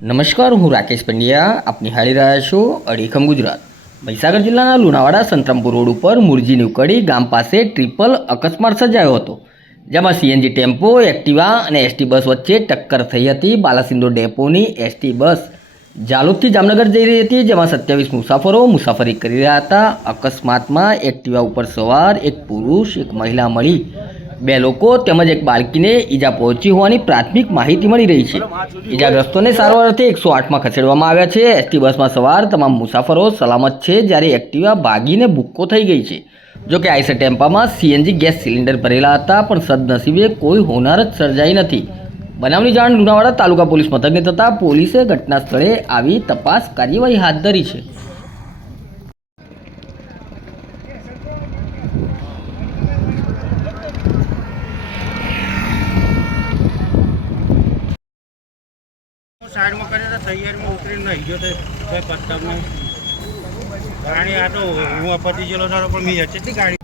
નમસ્કાર, હું રાકેશ પંડ્યા. આપ નિહાળી રહ્યા છો અડીખમ ગુજરાત. મહીસાગર જિલ્લાના લુણાવાડા સંતરામપુર રોડ ઉપર મુરજી ઉકડી ગામ પાસે ટ્રિપલ અકસ્માત સર્જાયો હતો, જેમાં સીએનજી ટેમ્પો, એક્ટિવા અને એસટી બસ વચ્ચે ટક્કર થઈ હતી. બાલાસિંદો ડેપોની એસટી બસ જાલોદથી જામનગર જઈ રહી હતી, જેમાં સત્યાવીસ મુસાફરો મુસાફરી કરી રહ્યા હતા. અકસ્માતમાં એક્ટિવા ઉપર સવાર એક પુરુષ, એક મહિલા મળી બે લોકો તેમજ એક બાળકીને ઈજા પહોંચી હોવાની પ્રાથમિક માહિતી મળી રહી છે. ઈજાગ્રસ્તોને સારવાર અર્થે એકસો આઠમાં ખસેડવામાં આવ્યા છે. એસટી બસમાં સવાર તમામ મુસાફરો સલામત છે જ્યારે એક્ટિવા ભાગીને ભૂક્કો થઈ ગઈ છે. જો કે આઈસર ટેમ્પામાં સીએનજી ગેસ સિલિન્ડર ભરેલા હતા પણ સદનસીબે કોઈ હોનાર જ સર્જાઈ નથી. બનાવની જાણ લુણાવાડા તાલુકા પોલીસ મથકને થતાં પોલીસે ઘટના સ્થળે આવી તપાસ કાર્યવાહી હાથ ધરી છે. સાઈડમાં કર્યા તો તૈયારીમાં ઉતરીને નહીં ગયો તો પત્તામાં. આ તો હું પતી ગયેલો સારો પણ મેં હચેથી ગાડી